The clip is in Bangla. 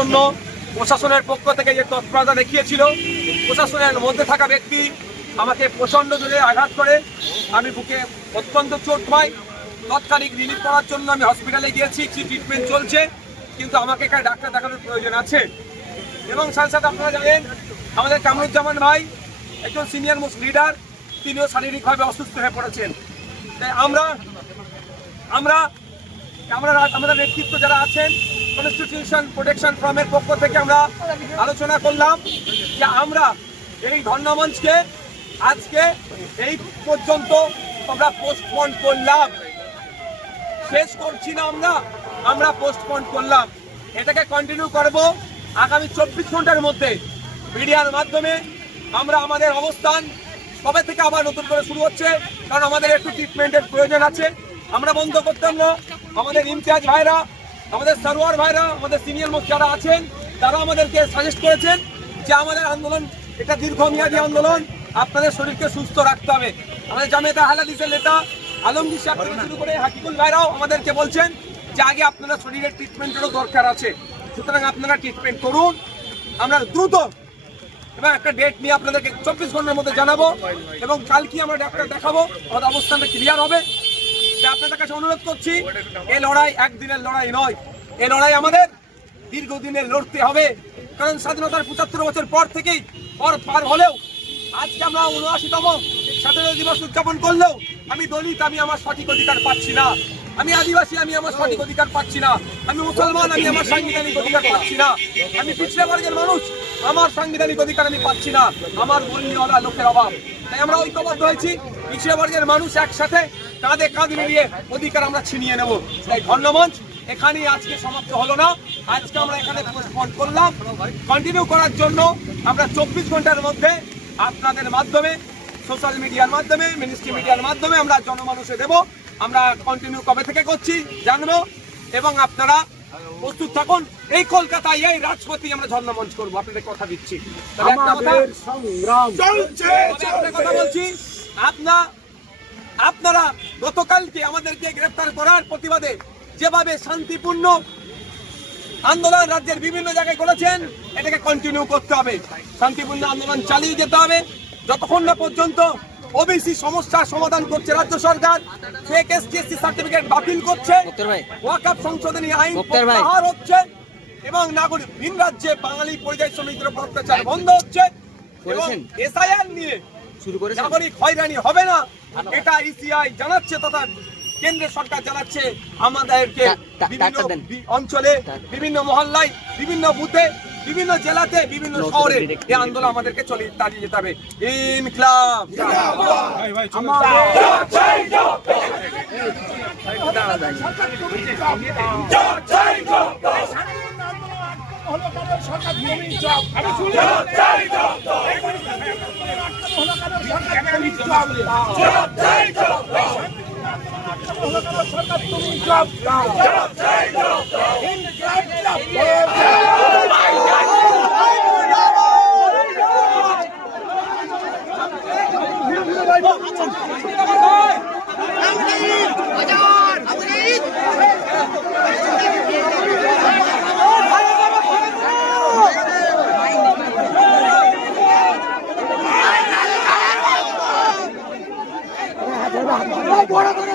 জন্য প্রশাসনের পক্ষ থেকে যে তৎপরতা দেখিয়েছিল, প্রশাসনের মধ্যে থাকা ব্যক্তি আমাকে প্রচণ্ড জোরে আঘাত করে, আমি বুকে অত্যন্ত চোট পাই। তৎকালীন রিলিফ করার জন্য আমি হসপিটালে গিয়েছি, ট্রিটমেন্ট চলছে, কিন্তু আমাকে এখানে ডাক্তার দেখানোর প্রয়োজন আছে। এবং সাথে সাথে আপনারা জানেন আমাদের কামরুজ্জামান ভাই একজন সিনিয়র মোস্ট লিডার, তিনিও শারীরিকভাবে অসুস্থ হয়ে পড়েছেন। তাই আমাদের নেতৃত্ব যারা আছেন কনস্টিটিউশন প্রোটেকশন ফ্রমের পক্ষ থেকে আমরা আলোচনা করলাম যে আমরা এই ধর্ণামঞ্চকে আজকে এই পর্যন্ত আমরা পোস্টপোন করলাম, শেষ করছি না, আমরা পোস্টপোন করলাম। এটাকে কন্টিনিউ করব। আগামী 24 ঘন্টার মধ্যে মিডিয়ার মাধ্যমে আমরা আমাদের অবস্থান কবে থেকে আবার নতুন করে শুরু হচ্ছে, কারণ আমাদের একটু ট্রিটমেন্টের প্রয়োজন আছে। আমরা বন্ধ করতাম না। আমাদের ইনচার্জ ভাইরা, আমাদের সারোয়ার ভাইরা, আমাদের সিনিয়র মোস্ট যারা আছেন তারা আমাদেরকে সাজেস্ট করেছেন যে আমাদের আন্দোলন এটা দীর্ঘমেয়াদী আন্দোলন, আপনাদের শরীরকে সুস্থ রাখতে হবে। আমাদের জামিয়াতে আহলে হাদিসের নেতা আলমগীর সাহেব থেকে শুরু করে হাকিকুল ভাইরাও আমাদেরকে বলছেন যে আগে আপনারা শরীরের ট্রিটমেন্টেরও দরকার আছে, সুতরাং আপনারা ট্রিটমেন্ট করুন। আমরা দ্রুত এবং একটা ডেট নিয়ে আপনাদেরকে 24 ঘন্টার মধ্যে জানাবো, এবং কালকে আমরা ডাক্তার দেখাবো, আমাদের অবস্থানটা ক্লিয়ার হবে। আপনাদের কাছে অনুরোধ করছি, এই লড়াই একদিনের লড়াই নয়, এই লড়াই আমাদের দীর্ঘদিনের লড়তে হবে। কারণ স্বাধীনতার 75 বছর পর থেকেই পার হলেও আজকে আমরা 79তম স্বাধীনতা দিবস উদযাপন করলেও আমি দলিত, আমি আমার সঠিক অধিকার পাচ্ছি না। আমি আদিবাসী, আমি আমার সঠিক অধিকার পাচ্ছি না। আমি মুসলমান, আমি আমার সাংবিধানিক অধিকার পাচ্ছি না। আমি পিছড়ে বর্গের মানুষ, আমার সাংবিধানিক অধিকার আমি পাচ্ছি না। আমার বললিওয়ালা লোকের অভাব। তাই আমরা ঐক্যবদ্ধ হয়েছি, পিছড়ে বর্গের মানুষ একসাথে কাঁধে কাঁধ মিলিয়ে অধিকার আমরা ছিনিয়ে নেব। তাই ধর্ণামঞ্চ এখানেই আজকে সমাপ্ত হলো না, আজকে আমরা এখানে পোস্টপোন করলাম। কন্টিনিউ করার জন্য আমরা 24 ঘন্টার মধ্যে আপনাদের মাধ্যমে, সোশ্যাল মিডিয়ার মাধ্যমে, মিনিস্ট্রি মিডিয়ার মাধ্যমে আমরা জনমানুষে দেব। আমরা কন্টিনিউ কবে থেকে করছি জানবো, এবং আপনারা প্রস্তুত থাকুন। এই কলকাতায় এই রাজপথে আমরা ধর্ণামঞ্চ করবো, আপনাদের কথা দিচ্ছি। কথা বলছি, আপনারা গতকালকে আমাদেরকে গ্রেফতার করার প্রতিবাদে যেভাবে শান্তিপূর্ণ আন্দোলন রাজ্যের বিভিন্ন জায়গায় করেছেন, এটাকে কন্টিনিউ করতে হবে। শান্তিপূর্ণ আন্দোলন চালিয়ে যেতে হবে যতক্ষণ না পর্যন্ত ওবিসি সমস্যার সমাধান করছে রাজ্য সরকার, ফেক এসটি/এসসি সার্টিফিকেট বাতিল করছে, ওয়াকফ সংশোধনী আইন প্রত্যাহার হচ্ছে, এবং নাগরিক ভিন রাজ্যে বাঙালি পরিযায়ী শ্রমিকদের উপর অত্যাচার বন্ধ হচ্ছে, এবং এসআইআর নিয়ে নাগরিক হয়রানি হবে না, এটা ইসিআই জানাচ্ছে তথা কেন্দ্রের সরকার জানাচ্ছে। আমাদেরকে বিভিন্ন অঞ্চলে, বিভিন্ন মহল্লায়, বিভিন্ন বুথে, বিভিন্ন জেলাতে, বিভিন্ন শহরে এই আন্দোলন আমাদেরকে চালিয়ে যেতে হবে। ইনকিলাব সরকার তুমি জব দাও, বড় করে